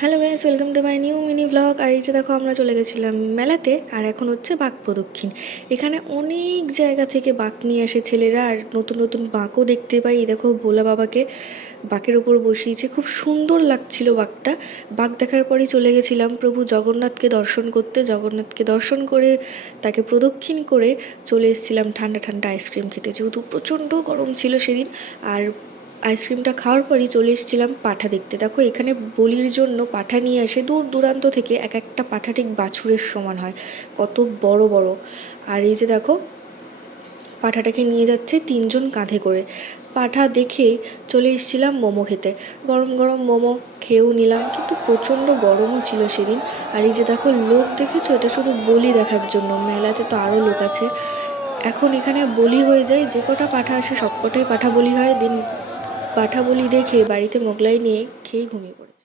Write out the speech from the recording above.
Hello guys welcome to my new mini blog আর এই যে দেখো, আমরা চলে গেছিলাম মেলাতে, আর এখন হচ্ছে বাঘ প্রদক্ষিণ। এখানে অনেক জায়গা থেকে বাঘ নিয়ে আসে ছেলেরা, আর নতুন নতুন বাঘও দেখতে পাই। দেখো, ভোলা বাবাকে বাঘের ওপর বসিয়েছে। খুব সুন্দর লাগছিল বাঘটা। বাঘ দেখার পরেই চলে গেছিলাম। প্রভু জগন্নাথকে দর্শন করতে, জগন্নাথকে দর্শন করে, তাকে প্রদক্ষিণ করে চলে এসেছিলাম ঠান্ডা ঠান্ডা আইসক্রিম খেতে। যেহেতু প্রচণ্ড গরম ছিল সেদিন, আর আইসক্রিমটা খাওয়ার পরই চলে এসেছিলাম পাঠা দেখতে। দেখো, এখানে বলির জন্য পাঠা নিয়ে আসে। দূর দূরান্ত থেকে এক একটা পাঠা ঠিক বাছুরের সমান হয়। কত বড় বড়। আর এই যে দেখো, পাঠাটাকে নিয়ে যাচ্ছে তিনজন কাঁধে করে। পাঠা দেখে চলে এসেছিলাম মোমো খেতে। গরম গরম মোমো খেয়েও নিলাম, কিন্তু প্রচণ্ড গরমও ছিল সেদিন। আর এই যে দেখো, লোক দেখেছ? এটা শুধু বলি দেখার জন্য। মেলাতে তো আরও লোক আছে। এখন এখানে বলি হয়ে যায়। যে কটা পাঠা আসে সব কটাই পাঠা বলি হয়। দিন পাঠা বলি দেখে বাড়িতে মোগলাই নিয়ে খেয়ে ঘুমিয়ে পড়েছে